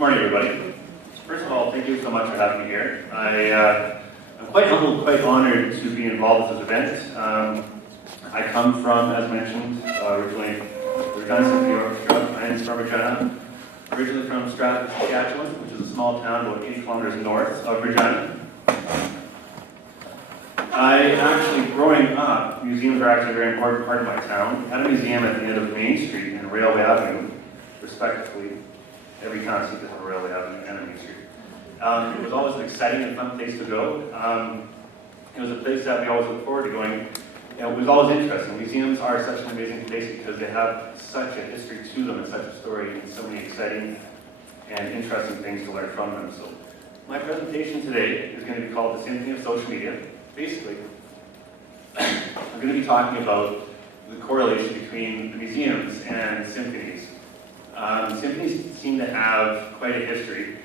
morning, everybody. First of all, thank you so much for having me here. I'm quite humbled, quite honored to be involved with this event. I come from, as mentioned, originally Regina, Symphony Orchestra. I am from Regina, originally from Stratford, Saskatchewan, which is a small town about 8 kilometers north of Regina. Growing up, museums are actually a very important part of my town. We had a museum at the end of Main Street and Railway Avenue, respectively. Every town seems to have a Railway Avenue and a Main Street. It was always an exciting and fun place to go. It was a place that we always looked forward to going. It was always interesting. Museums are such an amazing place because they have such a history to them and such a story and so many exciting and interesting things to learn from them. So my presentation today is going to be called The Symphony of Social Media. Basically, I'm going to be talking about the correlation between the museums and symphonies. Symphonies seem to have quite a history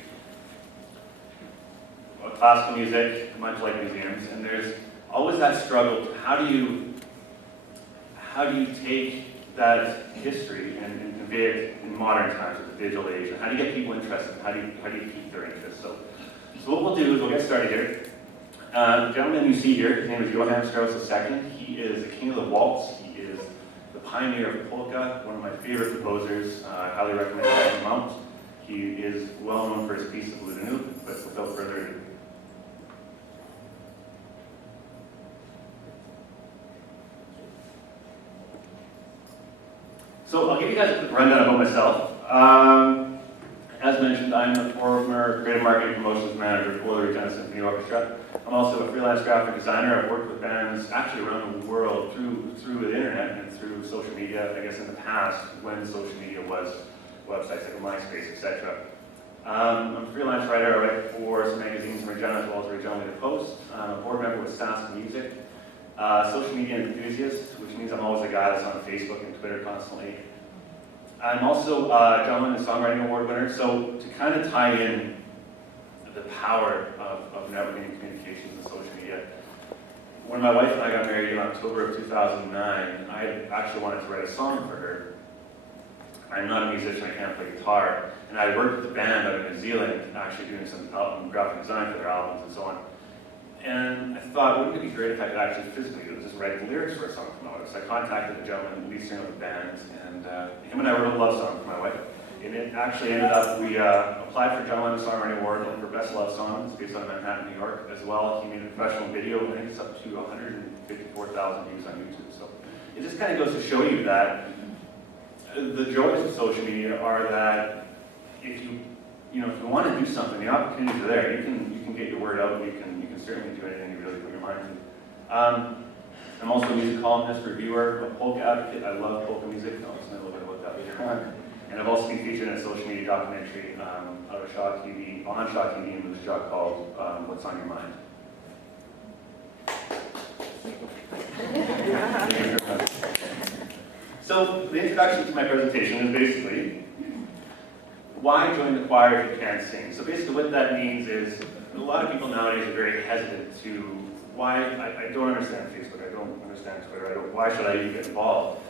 of classical music, much like museums, and there's always that struggle. How do you take that history and convey it in modern times with the digital age? And how do you get people interested? How do you keep their interest? So what we'll do is we'll get started here. The gentleman you see here, his name is Johann Strauss II. He is the king of the waltz. He is the pioneer of polka, one of my favorite composers. I highly recommend checking him out. He is well known for his piece of Ludenu, but without further ado. So I'll give you guys a quick rundown about myself. As mentioned, I'm the former creative marketing promotions manager for the Regina Symphony Orchestra. I'm also a freelance graphic designer. I've worked with bands actually around the world through the internet and through social media, I guess in the past, when social media was websites like MySpace, etc. I'm a freelance writer. I write for some magazines in Regina as well as the Regina Daily Post. I'm a board member with Stats Music. Social media enthusiast, which means I'm always the guy that's on Facebook and Twitter constantly. I'm also a Gentleman and Songwriting Award winner, so to kind of tie in the power of networking and communications and social media, when my wife and I got married in October of 2009, I actually wanted to write a song for her. I'm not a musician, I can't play guitar, and I worked with a band out of New Zealand, actually doing some album graphic design for their albums and so on. And I thought, wouldn't it be great if I could actually physically do it, just write the lyrics for a song from my wife? So I contacted the gentleman, lead singer of the band, and him and I wrote a love song for my wife. And it actually ended up, we applied for John Lennon Songwriting Award for Best Love Song. It's based out of Manhattan, New York as well. He made a professional video, I think it's up to 154,000 views on YouTube. So it just kind of goes to show you that the joys of social media are that if you want to do something, the opportunities are there. You can get your word out. You can certainly do anything you really put your mind to. I'm also a music columnist, reviewer, a polka advocate. I love polka music. I'll just know a little bit about that later on. And I've also been featured in a social media documentary out of Shaw TV, on Shaw TV in Moose Jaw called What's on Your Mind. So the introduction to my presentation is basically why join the choir if you can't sing. So basically what that means is a lot of people nowadays are very hesitant to why, I don't understand Facebook, I don't understand Twitter, why should I even get involved?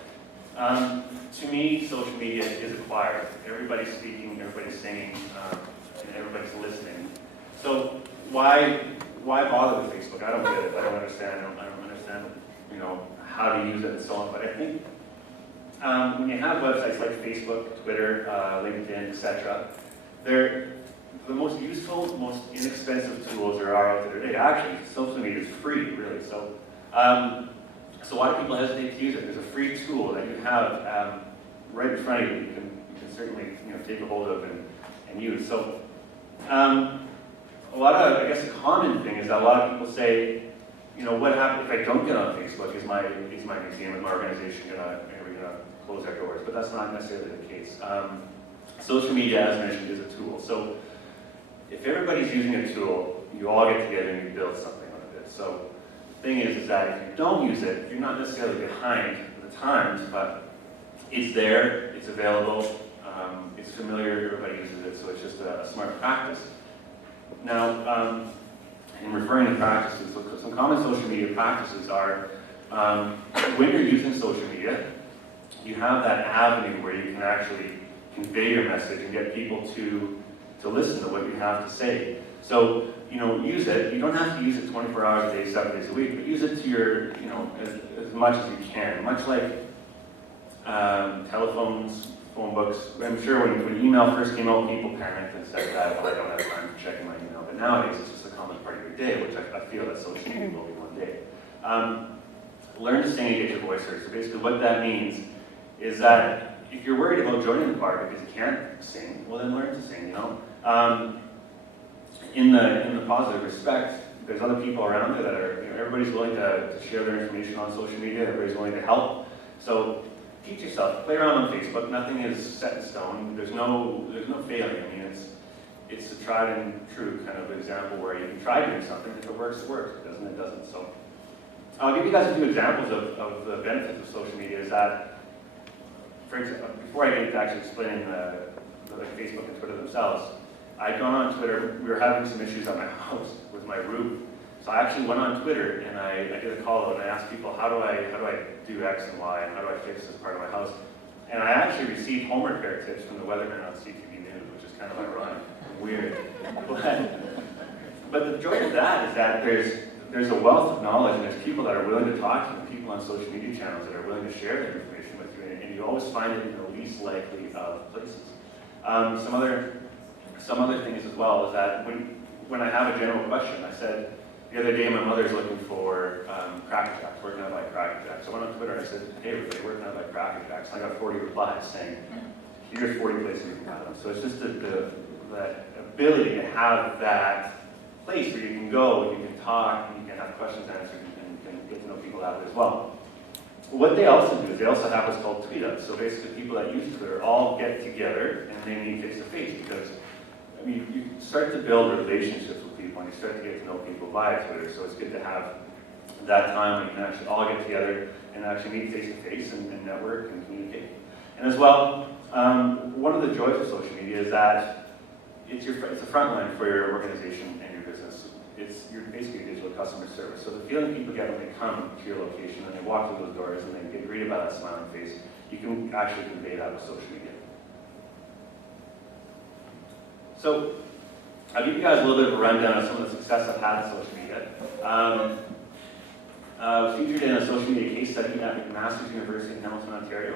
To me, social media is a choir. Everybody's speaking, everybody's singing, and everybody's listening. So why bother with Facebook? I don't get it. I don't understand. I don't understand, how to use it and so on. But I think when you have websites like Facebook, Twitter, LinkedIn, etc., they're the most useful, most inexpensive tools there are out there today. Actually, social media is free, really. So a lot of people hesitate to use it. There's a free tool that you have right in front of you. You can certainly take a hold of and use. So a lot of, I guess, a common thing is that a lot of people say, what happens if I don't get on Facebook? Is my museum and my organization gonna close their doors? But that's not necessarily the case. Social media, as mentioned, is a tool. So if everybody's using a tool, you all get together and you build something out of it. So the thing is that if you don't use it, you're not necessarily behind the times, but it's there, it's available, it's familiar, everybody uses it, so it's just a smart practice. Now, in referring to practices, some common social media practices are when you're using social media, you have that avenue where you can actually convey your message and get people to to listen to what you have to say. So, use it. You don't have to use it 24 hours a day, 7 days a week, but use it to your, as much as you can. Much like telephones, phone books. I'm sure when email first came out, people panicked and said that, well, I don't have time for checking my email. But nowadays, it's just a common part of your day, which I feel that social media will be one day. Learn to sing and get your voice heard. So basically what that means is that if you're worried about joining the choir because you can't sing, well then learn to sing, In the positive respect, there's other people around there that are, everybody's willing to share their information on social media, everybody's willing to help. So teach yourself, play around on Facebook, nothing is set in stone, there's no failing. I mean, it's a tried and true kind of example where you can try doing something, if it works, it works, if it doesn't, it doesn't. So I'll give you guys a few examples of the benefits of social media. Is that, for example, before I get into actually explaining the Facebook and Twitter themselves, I'd gone on Twitter. We were having some issues at my house with my roof, so I actually went on Twitter and I did a call out and I asked people, how do I do X and Y, and how do I fix this part of my house? And I actually received home repair tips from the weatherman on CTV News, which is kind of ironic and weird. But the joy of that is that there's a wealth of knowledge, and there's people that are willing to talk to you, people on social media channels that are willing to share their information with you, and you always find it in the least likely of places. Some other things as well is that when I have a general question, I said, the other day my mother's looking for Cracker Jacks, where can I buy Cracker Jacks? So I went on Twitter and I said, hey everybody, where can I buy Cracker Jacks? And I got 40 replies saying, here's 40 places you can buy them. So it's just the ability to have that place where you can go, and you can talk, and you can have questions answered, and you can get to know people that way as well. What they also do is they also have what's called tweet-ups. So basically people that use Twitter all get together and they meet face-to-face, because you start to build relationships with people and you start to get to know people via Twitter. So it's good to have that time when you can actually all get together and actually meet face-to-face and network and communicate. And as well, one of the joys of social media is that it's a front line for your organization and your business. You're basically digital customer service. So the feeling people get when they come to your location and they walk through those doors and they get greeted by that smiling face, you can actually convey that with social media. So I'll give you guys a little bit of a rundown of some of the success I've had in social media. I was featured in a social media case study at McMaster's University in Hamilton, Ontario.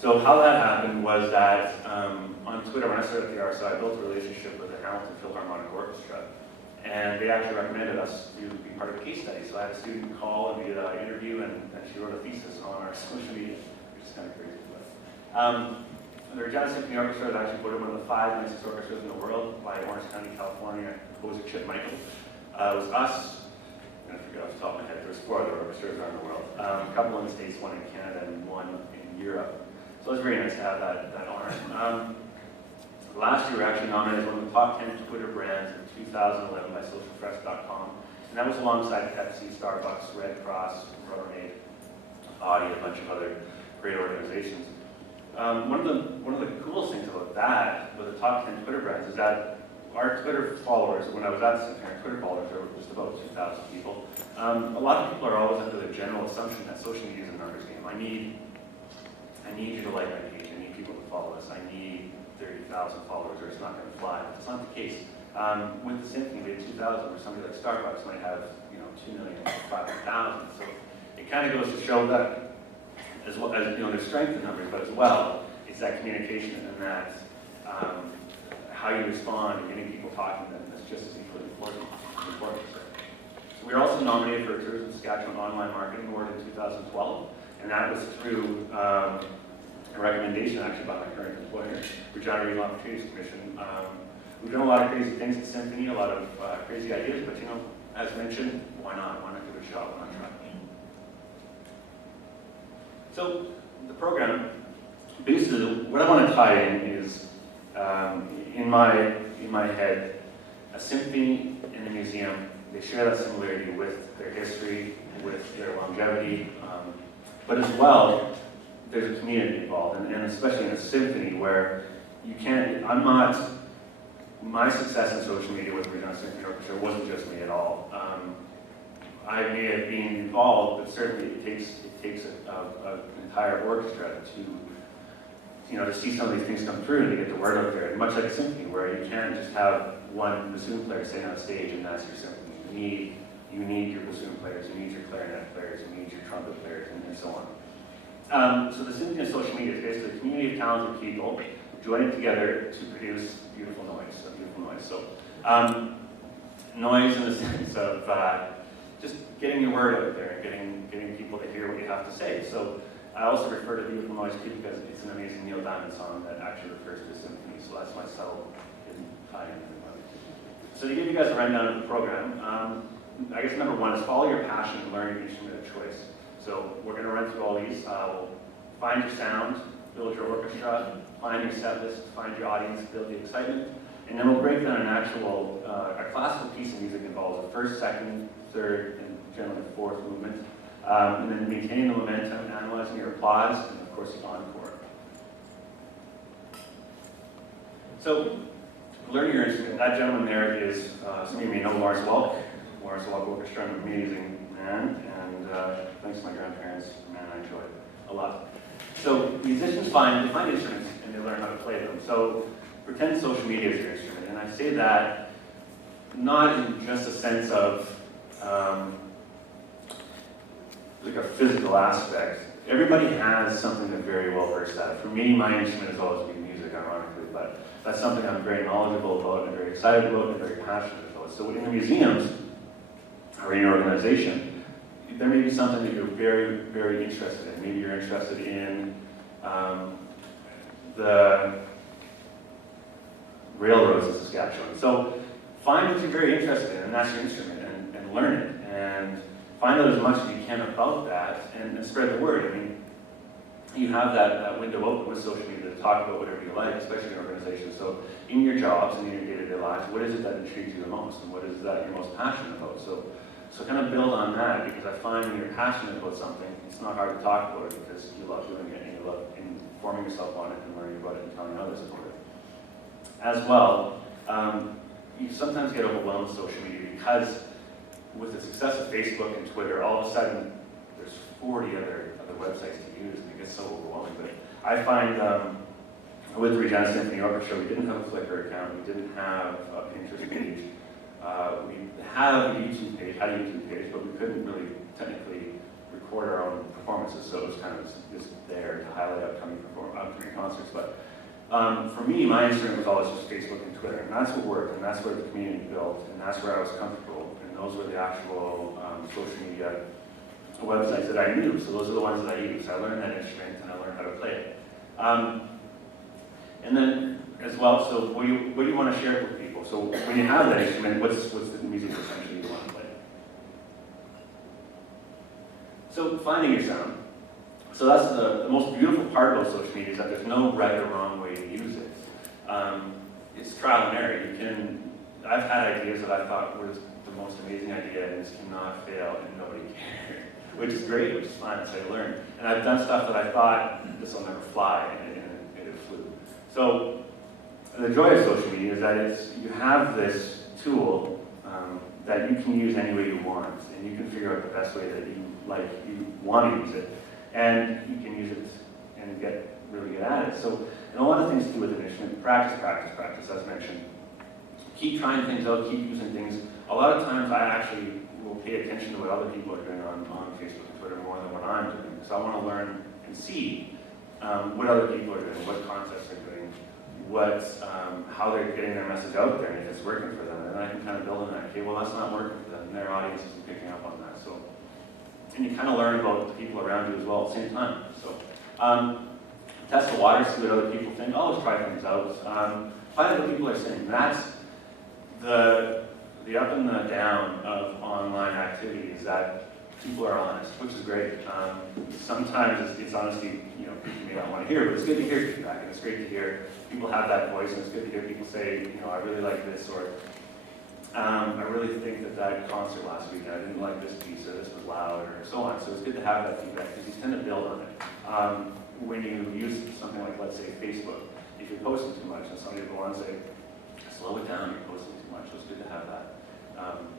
So how that happened was that on Twitter, when I started at the RSI, I built a relationship with the Hamilton Philharmonic Orchestra. And they actually recommended us to be part of a case study. So I had a student call and we did an interview, and she wrote a thesis on our social media, which is kind of crazy. But, the Regina Symphony Orchestra is actually voted one of the 5 nicest orchestras in the world by Orange County, California, composer Chip Michael. It was us, and I forget off the top of my head, there was 4 other orchestras around the world. A couple in the States, 1 in Canada, and 1 in Europe. So it was very nice to have that honor. Last year we were actually nominated as one of the top 10 Twitter brands in 2011 by socialpress.com. And that was alongside Pepsi, Starbucks, Red Cross, Rubbermaid, Audi, a bunch of other great organizations. One of the coolest things about that, with the top 10 Twitter brands, is that our Twitter followers, when I was at Symphony, our Twitter followers were just about 2,000 people. A lot of people are always under the general assumption that social media is a numbers game. I need you to like my page. I need people to follow us. I need 30,000 followers, or it's not going to fly. That's not the case. With the Symphony, we had 2,000, where somebody like Starbucks might have 2 million, 500,000. So it kind of goes to show that, as well as there's strength in numbers, but as well, it's that communication and that how you respond and getting people talking to them that's just as equally important. So we were also nominated for a Tourism Saskatchewan Online Marketing Award in 2012, and that was through a recommendation actually by my current employer, Regina Regional Opportunities Commission. We've done a lot of crazy things at Symphony, a lot of crazy ideas, but as mentioned, why not? Why not give it a shot? Why not try? So the program, basically, what I want to tie in is, in my head, a symphony and a museum. They share that similarity with their history, with their longevity, but as well, there's a community involved, and especially in a symphony where you can't. My success in social media with the Regina Symphony Orchestra wasn't just me at all. I may have been involved, but certainly it takes an entire orchestra to see some of these things come through and to get the word out there. And much like a symphony, where you can't just have one bassoon player stay on stage and that's your symphony. You need your bassoon players, you need your clarinet players, you need your trumpet players, and so on. So the Symphony of social media is basically a community of talented people joining together to produce beautiful noise. So noise in the sense of just getting your word out there and getting people to hear what you have to say. So I also refer to beautiful noise too because it's an amazing Neil Diamond song that actually refers to a symphony. So that's my subtle hidden tie-in. So to give you guys a rundown of the program, I guess number one is follow your passion and learn your instrument of choice. So we're going to run through all these. We'll find your sound, build your orchestra, find your set list, find your audience, build the excitement, and then we'll break down a classical piece of music involves a first, second, third, and generally fourth movement. And then maintaining the momentum, analyzing your applause, and of course the encore. So learn your instrument. That gentleman there is, some of you may know Lawrence Welk. Lawrence Welk Orchestra, an amazing man, and thanks to my grandparents, man, I enjoy it a lot. So musicians find instruments and they learn how to play them. So pretend social media is your instrument, and I say that not in just a sense of like a physical aspect. Everybody has something they're very well versed at. For me, my instrument has always been music, ironically, but that's something I'm very knowledgeable about and very excited about and very passionate about. So in the museums, or in your organization, there may be something that you're very, very interested in. Maybe you're interested in the railroads of Saskatchewan. So find what you're very interested in, and that's your instrument, and learn it. And find out as much as you can about that, and spread the word. I mean, you have that window open with social media to talk about whatever you like, especially in organizations. So in your jobs and in your day-to-day lives, what is it that intrigues you the most, and what is it that you're most passionate about? So kind of build on that, because I find when you're passionate about something, it's not hard to talk about it because you love doing it and you love informing yourself on it and learning about it and telling others about it. As well, you sometimes get overwhelmed with social media because with the success of Facebook and Twitter, all of a sudden there's 40 other websites to use and it gets so overwhelming. But I find with the Regina Symphony Orchestra, we didn't have a Flickr account, we didn't have a Pinterest page. We had a YouTube page, but we couldn't really technically record our own performances, so it was kind of just there to highlight upcoming concerts. But for me, my instrument was always just Facebook and Twitter, and that's what worked, and that's where the community built, and that's where I was comfortable, and those were the actual social media websites that I knew, so those are the ones that I used. I learned that instrument, and I learned how to play it. And then, as well, so what do you want to share with people? So when you have that instrument, what's the music essentially you want to play? So finding your sound. So that's the most beautiful part about social media is that there's no right or wrong way to use it. It's trial and error. I've had ideas that I thought was the most amazing idea and this cannot fail and nobody cared, which is great, which is fun, that's how you learn. And I've done stuff that I thought this will never fly and it flew. So the joy of social media is that you have this tool that you can use any way you want, and you can figure out the best way that you want to use it, and you can use it and get really good at it. So, and a lot of things to do with an instrument, practice, as mentioned. Keep trying things out, keep using things. A lot of times I actually will pay attention to what other people are doing on Facebook and Twitter more than what I'm doing. So I want to learn and see what other people are doing, what concepts they're doing, how they're getting their message out there, and if it's working for them. And then I can kind of build on that. Okay, well, that's not working for them, and their audience isn't picking up on that. So, and you kind of learn about the people around you as well at the same time. So, test the waters, see what other people think. Always try things out. Find out what people are saying. That's the up and the down of online activity is that people are honest, which is great. Sometimes it's honesty, you may not want to hear, but it's good to hear feedback, and it's great to hear people have that voice, and it's good to hear people say, I really like this, or I really think that concert last week, I didn't like this piece, or this was loud, or so on. So it's good to have that feedback, because you tend to build on it. When you use something like, let's say, Facebook, if you're posting too much, and somebody will go on and say, slow it down, you're posting too much, so it's good to have that.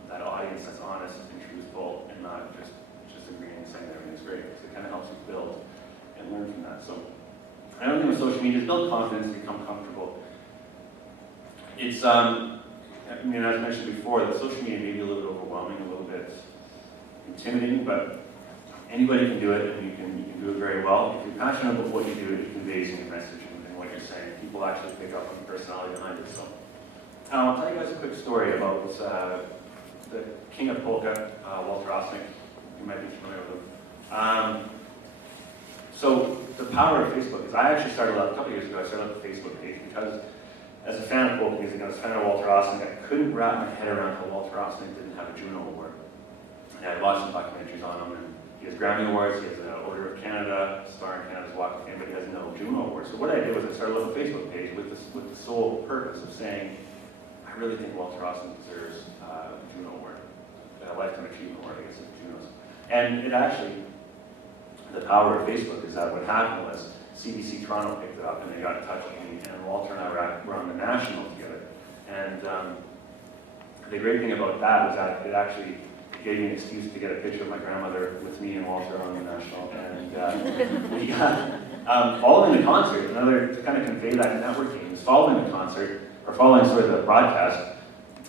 That audience that's honest and truthful and not just agreeing and saying everything's great, because it kind of helps you build and learn from that. So Another thing with social media is build confidence, become comfortable. It's, I mean, as I mentioned before, the social media may be a little bit overwhelming, a little bit intimidating, but anybody can do it, and you can do it very well. If you're passionate about what you do, it conveys in your message and what you're saying. People actually pick up on the personality behind it. So, I'll tell you guys a quick story about the king of polka, Walter Osnick. You might be familiar with him. So the power of Facebook is, I actually started out a couple years ago. I started up a Facebook page because, as a fan of polka music, I was a fan of Walter Osnick. I couldn't wrap my head around how Walter Osnick didn't have a Juno Award. And I watched some documentaries on him, and he has Grammy Awards, he has an Order of Canada, Star in Canada's Walk of Fame, but he has no Juno Award. So what I did was I started a little Facebook page with the sole purpose of saying, I really think Walter Osnick deserves a Juno Award, a Lifetime Achievement Award, I guess it's Junos. And it actually, the power of Facebook is that what happened was CBC Toronto picked it up and they got in touch with me, and Walter and I were on the National together. And the great thing about that was that it actually gave me an excuse to get a picture of my grandmother with me and Walter on the National. And we got, following the concert, to kind of convey that networking, is following the concert, or following sort of the broadcast,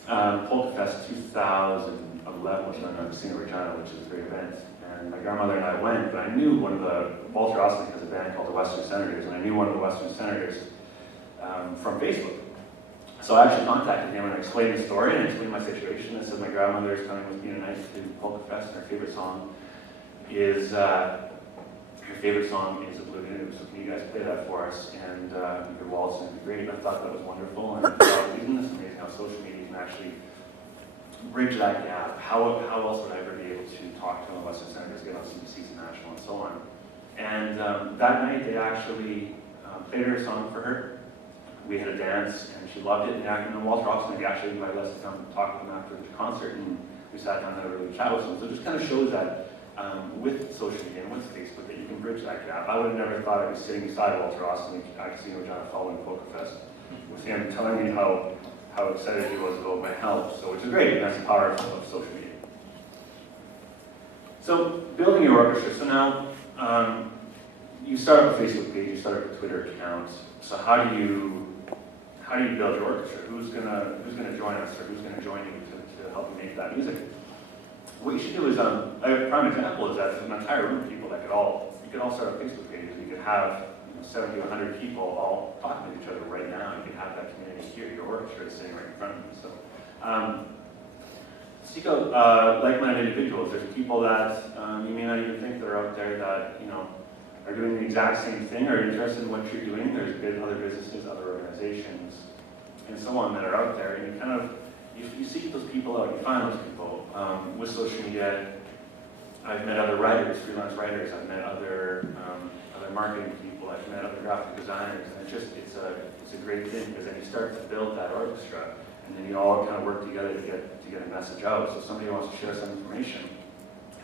Polka Fest 2011 was done at Casino Regina, which is a great event. And my grandmother and I went, but I knew Walter Osnick has a band called the Western Senators, and I knew one of the Western Senators from Facebook. So I actually contacted him and I explained the story and I explained my situation. I said my grandmother is coming with me tonight to Polka Fest, and her favorite song is a Blue Canoe. So can you guys play that for us? And you could waltz, and it'd be great. And I thought that was wonderful. And I thought, isn't this amazing how social media can actually bridge that gap? How else would I ever be able to talk to the Western Senators, get on CBC's National, and so on? And that night they actually played her a song for her. We had a dance, and she loved it. And Walter Osnick actually invited us to come talk to him after the concert, and we sat down and had a really chat with him. So it just kind of shows that with social media and with Facebook that you can bridge that gap. I would have never thought I'd be sitting beside Walter Osnick at Casino Regina following Polka Fest with him telling me how excited he was about my help. So which is great, and that's the power of social media. So building your orchestra. So now you start up a Facebook page, you start up a Twitter account. So how do you build your orchestra? Who's gonna join us, or who's gonna join you to help you make that music? What you should do is a prime example is that there's an entire room of people that you could all start up Facebook pages. You could have 70 to 100 people all talking to each other right now. You could have that community here. Your orchestra is sitting right in front of you. So seek out like-minded individuals. There's people that you may not even think that are out there that are doing the exact same thing, or interested in what you're doing. There's other businesses, other organizations, and so on that are out there, and you kind of, you seek those people out, you find those people. With social media, I've met other writers, freelance writers, I've met other marketing people, I've met other graphic designers, and it's a great thing, because then you start to build that orchestra, and then you all kind of work together to get a message out. So if somebody wants to share some information,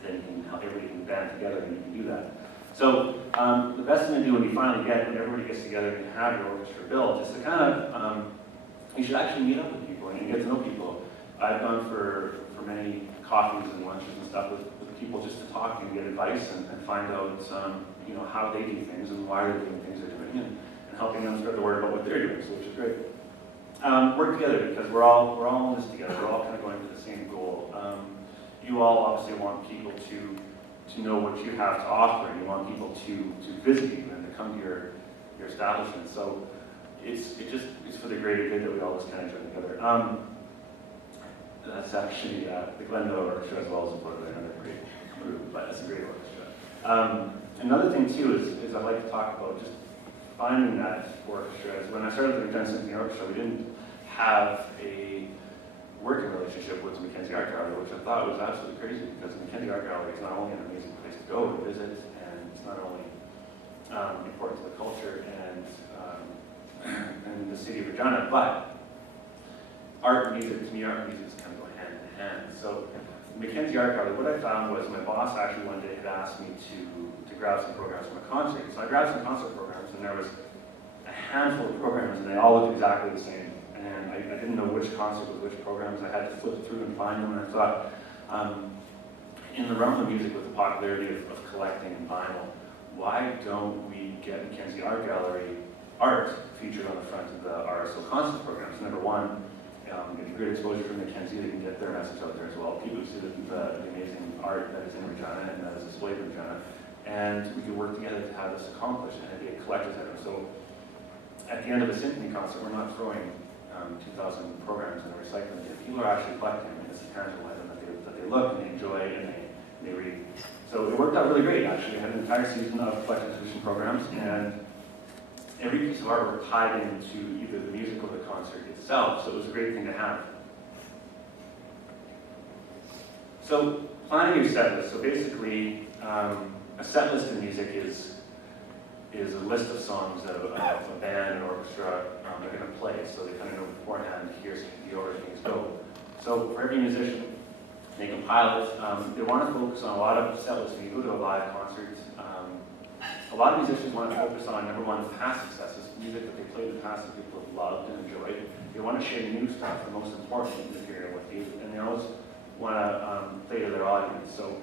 then everybody can band together and you can do that. So the best thing to do when everybody gets together and have your orchestra built is to kind of, you should actually meet up with people and get to know people. I've gone for many coffees and lunches and stuff with people just to talk and get advice and find out how they do things and why they're doing things they're doing, and helping them spread the word about what they're doing, so which is great. Work together, because we're all in this together. We're all kind of going for the same goal. You all obviously want people to know what you have to offer, and you want people to visit you and to come to your establishment. So it's for the greater good that we all just kind of join together. That's actually the Glendale Orchestra as well as another great group, but it's a great orchestra. Another thing too is I like to talk about just finding that orchestra. When I started the Regina Symphony Orchestra, we didn't have a working relationship with the Mackenzie Art Gallery, which I thought was absolutely crazy, because the Mackenzie Art Gallery is not only an amazing place to go to visit, and it's not only important to the culture and the city of Regina, but art and music, to me, art and music kind of go hand in hand. So the Mackenzie Art Gallery, what I found was my boss actually one day had asked me to grab some programs from a concert. So I grabbed some concert programs, and there was a handful of programs, and they all looked exactly the same. And I didn't know which concert was which programs. I had to flip through and find them, and I thought, in the realm of music, with the popularity of collecting vinyl, why don't we get Mackenzie Art Gallery art featured on the front of the RSO concert programs? Number one, get great exposure from Mackenzie, they can get their message out there as well. People see the amazing art that is in Regina and that is displayed in Regina. And we could work together to have this accomplished, and it'd be a collector's item. So at the end of a symphony concert, we're not throwing 2,000 programs in a recycling bin. People are actually collecting them, and it's a tangible item that they look and they enjoy and they read. So it worked out really great, actually. We had an entire season of collector's edition programs, and every piece of artwork tied into either the music or the concert itself, so it was a great thing to have. So planning your set list. So basically, a set list in music is a list of songs that a band or orchestra are going to play, so they kind of know beforehand, here's the order things go. So for every musician, they compile it. They want to focus on a lot of set lists. When you go to a live concert, a lot of musicians want to focus on, number one, past successes, music that they played in the past that people have loved and enjoyed. They want to share new stuff, the most important material with you, and they always want to play to their audience. So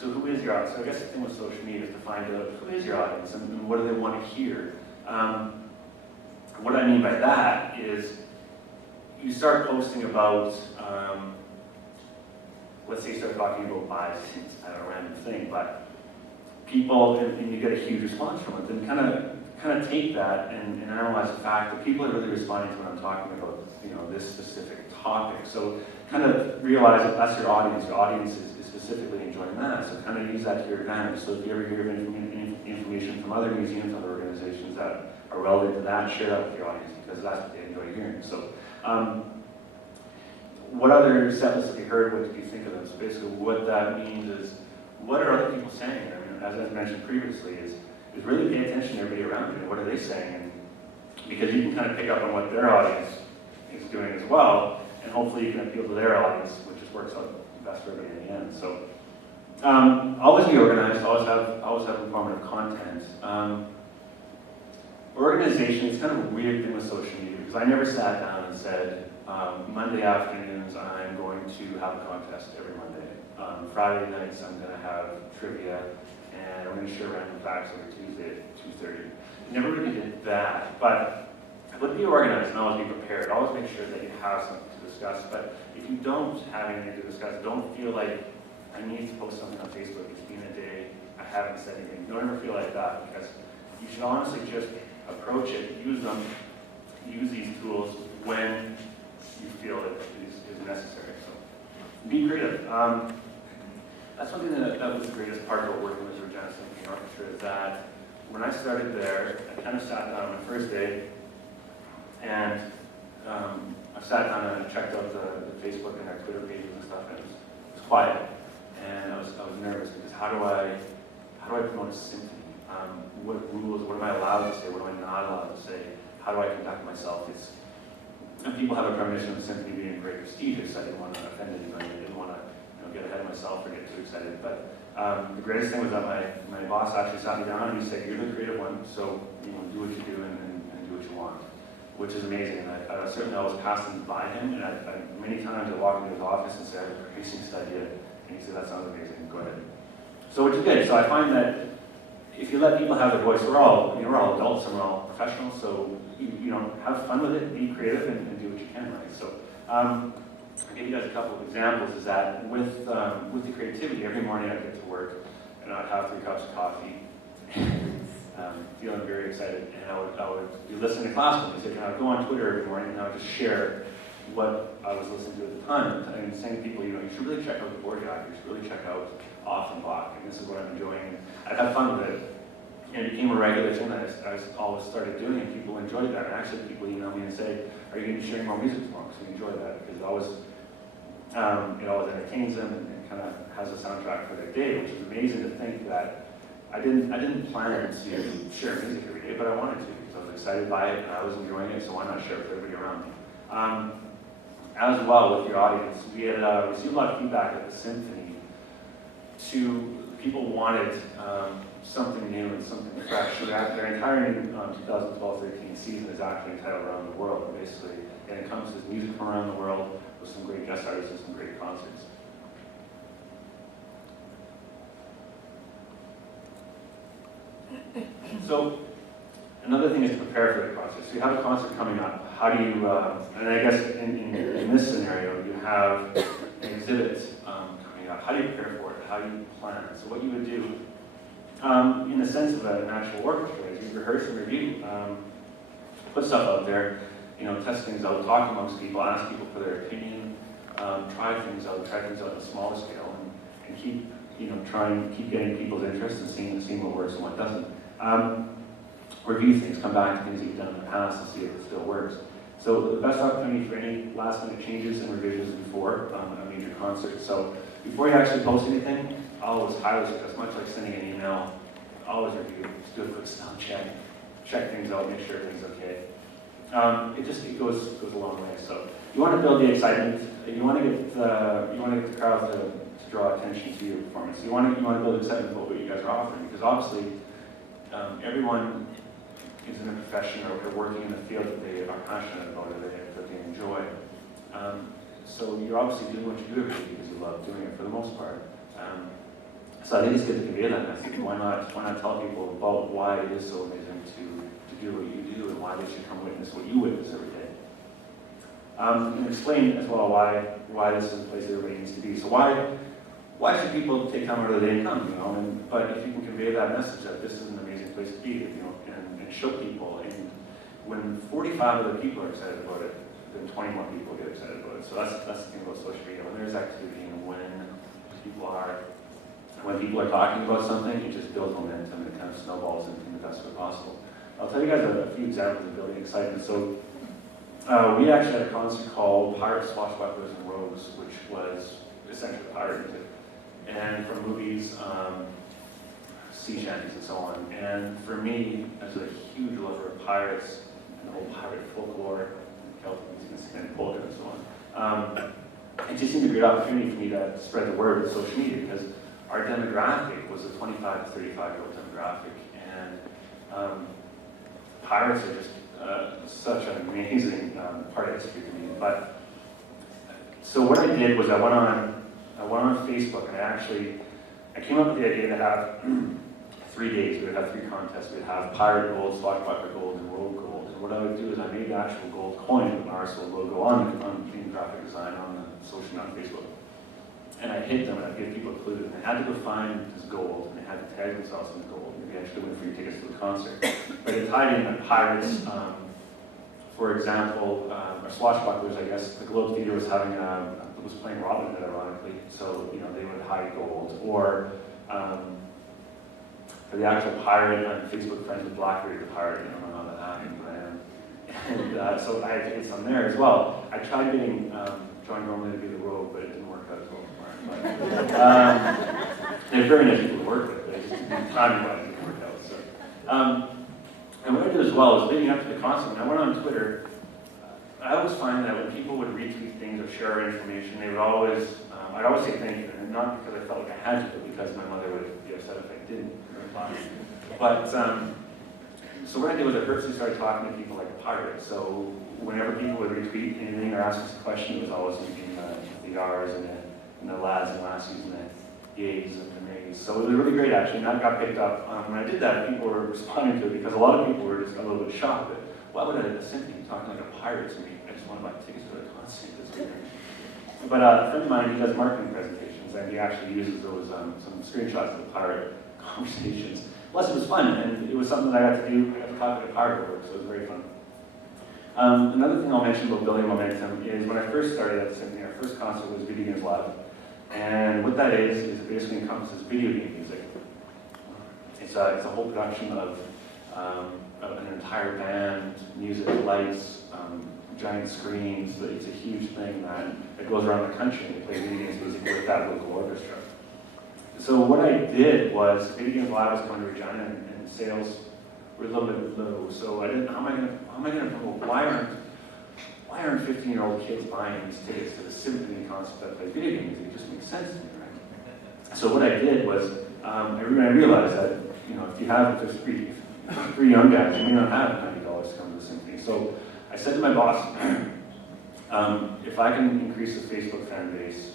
who is your audience? So I guess the thing with social media is to find out who is your audience and what do they want to hear. What I mean by that is you start posting about, let's say you start talking about bias, it's kind of a random thing, but people, and you get a huge response from it, then kind of take that and analyze the fact that people are really responding to when I'm talking about, this specific topic. So kind of realize that that's your audience is specifically enjoying that, so kind of use that to your advantage. So if you ever hear of information from other museums, other organizations that are relevant to that, share that with your audience, because that's what they enjoy hearing. So what other set lists have you heard? What did you think of them? So basically what that means is, what are other people saying? I mean, as I mentioned previously, is really pay attention to everybody around you. What are they saying? And because you can kind of pick up on what their audience is doing as well, and hopefully you can appeal to their audience, which just works out best for everybody in the end. So always be organized, always have informative content. Organization is kind of a weird thing with social media, because I never sat down and said, Monday afternoons I'm going to have a contest every Monday. Friday nights I'm going to have trivia, and I'm going to share random facts every Tuesday at 2:30. Never really did that, but be organized and always be prepared. Always make sure that you have something to discuss, but if you don't have anything to discuss, don't feel like I need to post something on Facebook. It's been a day, I haven't said anything. Don't ever feel like that, because you should honestly just approach it, use them, use these tools when you feel it is necessary. So be creative. That's one thing that was the greatest part about working with the Regina Symphony Orchestra, is that when I started there, I kind of sat down on my first day, and I sat down and I checked out the Facebook and their Twitter pages and stuff, and it was quiet. And I was nervous, because how do I promote a symphony? What rules, what am I allowed to say, what am I not allowed to say? How do I conduct myself? And people have a premonition of symphony being very prestigious. I didn't want to offend anybody. I didn't want to get ahead of myself or get too excited. But the greatest thing was that my boss actually sat me down and he said, "You're the creative one, so do what you do and do what you want," which is amazing. And I certainly always passed them by him, and many times I walk into his office and say, "I have a crazy idea," and he said, "That sounds amazing. Go ahead." So which is good. So I find that if you let people have their voice, we're all adults and we're all professionals, so have fun with it, be creative, and do what you can, right? So I'll give you guys a couple of examples. Is that with the creativity, every morning I get to work and I'd have 3 cups of coffee, feeling very excited, and I would be listening to classical music, and I would go on Twitter every morning and I would just share what I was listening to at the time, and saying to people, you should really check out the Borjak, you should really check out Offenbach, and this is what I'm enjoying. I'd have fun with it, and it became a regular thing that I always started doing, and people enjoyed that. And actually, people email me and say, "Are you going to be sharing more music tomorrow?" So we enjoy that, because it always entertains them and kind of has a soundtrack for their day, which is amazing to think that I didn't plan to share music every day, but I wanted to, because I was excited by it and I was enjoying it, so why not share it with everybody around me? As well with your audience, we had received a lot of feedback at the Symphony. People wanted something new and something fresh. So their entire 2012-13 season is actually entitled Around the World, basically. And it encompasses music from around the world with some great guest artists and some great concerts. So another thing is to prepare for the concert. So you have a concert coming up. How do you, and I guess in this scenario, you have an exhibit coming up. How do you prepare for it? How do you plan it? So what you would do, in the sense of an actual orchestra, is you rehearse and review. Put stuff out there, test things out, talk amongst people, ask people for their opinion, try things out on a smaller scale, and keep, keep getting people's interest and seeing what works and what doesn't. Review things, come back to things you've done in the past and see if it still works. So the best opportunity for any last minute changes and revisions before a major concert. So before you actually post anything, I always highly suggest, much like sending an email, always review, just do a quick spell check things out, make sure everything's okay. It goes a long way. So you want to build the excitement. You want to get the crowd to draw attention to your performance. You want to build excitement about what you guys are offering, because obviously everyone is in a profession or working in a field that they are passionate about or that they enjoy. So you're obviously doing what you do every day because you love doing it for the most part. So I think it's good to convey that message. Why not tell people about why it is so amazing to do what you do and why they should come witness what you witness every day. And explain as well why this is a place that everybody needs to be. So why should people take time out of the day and come? But if you can convey that message that this is an amazing place to be, and show people, and when 45 other people are excited about it, then 20 more people get excited about it. So that's the thing about social media. When there's activity and when people are talking about something, it just builds momentum and it kind of snowballs in the best way possible. I'll tell you guys a few examples of building excitement. So we actually had a concert called Pirates, Swashbucklers, and Rogues, which was essentially pirate music. And from movies, sea shanties and so on. And for me, as a huge lover of pirates and the whole pirate folklore, Celtic music and polka and so on, it just seemed a great opportunity for me to spread the word with social media, because our demographic was a 25 to 35-year-old demographic, and pirates are just such an amazing part of history to me. But so what I did was I went on Facebook, and I came up with the idea to have 3 days. We would have 3 contests. We'd have pirate gold, swashbuckler gold, and rogue gold. And what I would do is I made the actual gold coin with an RSO logo on clean graphic design on the social on Facebook. And I hit them, and I'd give people clues, and they had to go find this gold, and they had to tag themselves in the gold, and they actually win free tickets to the concert. But it tied in the pirates, for example, or swashbucklers, I guess. The Globe Theatre was was playing Robin Hood, ironically, so they would hide gold. Or for the actual pirate, I'm Facebook friends with Blackberry the pirate. I don't know how that happened, but I am. And so I had hits on there as well. I tried getting John Gormley to be the rogue, but it didn't work out as well. But they're very nice people to work with, but it just timing-wise didn't work out. So, and what I did as well is leading up to the concert, when I went on Twitter, I always find that when people would retweet things or share our information, they would always, I'd always say thank you, and not because I felt like I had to, but because my mother would be upset if I didn't reply. But, so what I did was I purposely started talking to people like a pirate. So whenever people would retweet anything or ask us a question, it was always in the R's and the lads and lassies and the yays and the nays. So it was really great, actually, and that got picked up. When I did that, people were responding to it because a lot of people were just a little bit shocked that, why would a symphony talking like a pirate to me? I just want to buy tickets for the concert. But a friend of mine, he does marketing presentations, and he actually uses those some screenshots of the pirate conversations. Plus, it was fun, and it was something that I got to do. I got to talk to the pirate work, so it was very fun. Another thing I'll mention about building momentum is when I first started at the Symphony, our first concert was Video Games Live. And what that is it basically encompasses video game music. It's a whole production of an entire band, music, lights, giant screens. It's a huge thing that goes around the country, and they play video games music with that local orchestra. So what I did was, Video Games Live was coming to Regina, and sales were a little bit low. So I didn't. How am I going to promote? Why aren't 15-year-old kids buying these tickets to the Symphony concert that plays video games? It just makes sense to me, right? So what I did was, I realized that if you have just three young guys, you may not have $90 to come to the Symphony. So I said to my boss, if I can increase the Facebook fan base,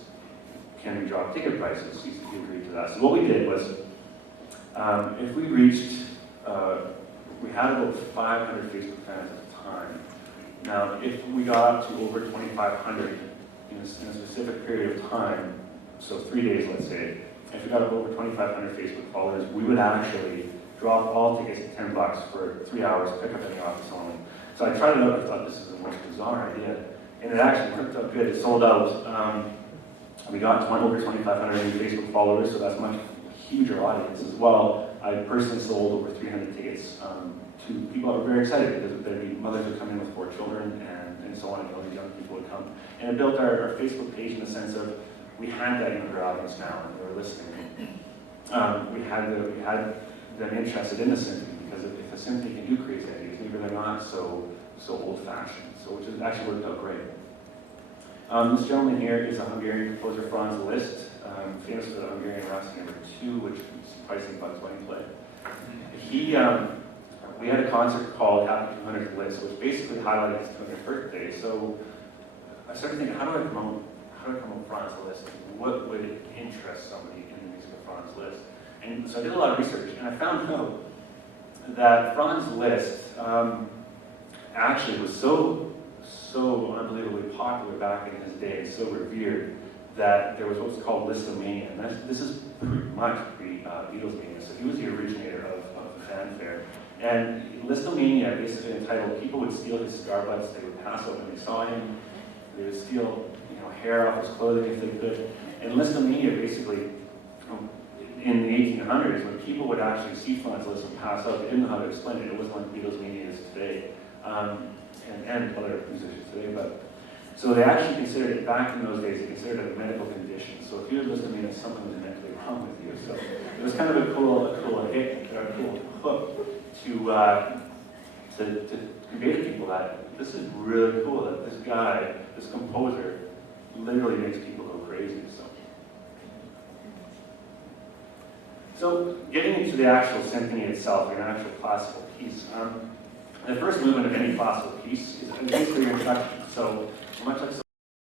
can we drop ticket prices? He agreed to that. So what we did was, if we reached we had about 500 Facebook fans at the time. Now, if we got up to over 2,500 in a specific period of time, so 3 days, let's say, if we got up over 2,500 Facebook followers, we would actually drop all tickets at $10 for 3 hours, pick up in the office only. So I tried it out, I thought this is the most bizarre idea, and it actually worked out good. It sold out. We got over 2,500 new Facebook followers, so that's a much huger audience as well. I personally sold over 300 tickets to people that were very excited because there'd be mothers would come in with 4 children and so on, and all these young people would come. And it built our Facebook page in the sense of we had that younger audience now, and they were listening. We had them interested in the symphony because if the symphony can do crazy ideas, maybe they're not so old-fashioned. So which has actually worked out great. This gentleman here is a Hungarian composer, Franz Liszt, famous for the Hungarian Rhapsody No. 2, which is pricing Bugs Bunny play. We had a concert called Happy 200th Liszt, which basically highlighted his 200th birthday. So I started thinking, how do I promote Franz Liszt? What would interest somebody in the music of Franz Liszt? And so I did a lot of research, and I found out that Franz Liszt actually was so unbelievably popular back in his day, so revered, that there was what's called Listomania. And this is pretty much pre-Beatlesmania, so he was the originator of the fanfare. And Listomania basically entitled, people would steal his cigar butts, they would pass out when they saw him, they would steal hair off his clothing if they could. And Listomania basically, in the 1800s, when people would actually see Franz Liszt and pass out, they didn't know how to explain it. It wasn't like Beatlesmania is today. And other musicians today, but so they actually considered it back in those days. They considered it a medical condition. So if you had listened to me, something was mentally wrong with you. So it was kind of a cool hook to convey to people that this is really cool. That this guy, this composer, literally makes people go crazy. So getting into the actual symphony itself, an actual classical piece. The first movement of any classical piece is basically your introduction. So much like